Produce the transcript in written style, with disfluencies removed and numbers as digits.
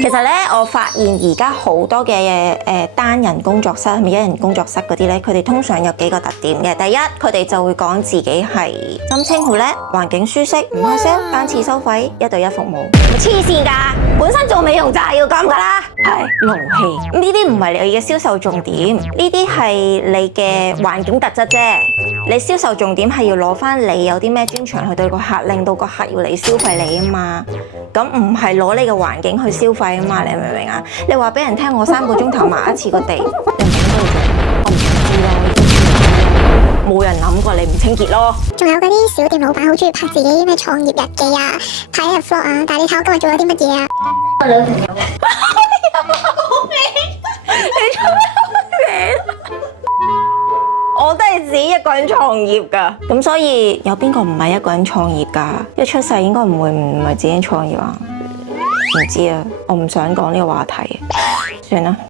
其實咧，我發現而家好多嘅單人工作室、一人工作室嗰啲咧，佢哋通常有幾個特點嘅。第一，佢哋就會講自己係心情好叻，環境舒適，唔開銷，單次收費，1對1服務。咪黐線㗎！本身做美容就係要咁㗎啦，係勞氣。呢啲唔係你嘅銷售重點，呢啲係你嘅環境特質啫。你銷售重點係要攞翻你有啲咩專長去對個客，令到個客要嚟消費你啊嘛。咁唔係攞你嘅環境去消費啊嘛，你明唔明啊？你話俾人聽我3個鐘頭抹一次個地，人哋都會做，我唔知咯，冇人諗過你唔清潔咯。仲有嗰啲小店老闆好中意拍自己咩創業日記啊，睇下 vlog 啊，但係你睇我今日做咗啲乜嘢啊？我女朋友嘅。好味，你做咩我都係自己一個人創業㗎，咁所以有邊個唔係一個人創業㗎？一出世應該唔係自己創業啊？唔知啊，我唔想講呢個話題，算啦。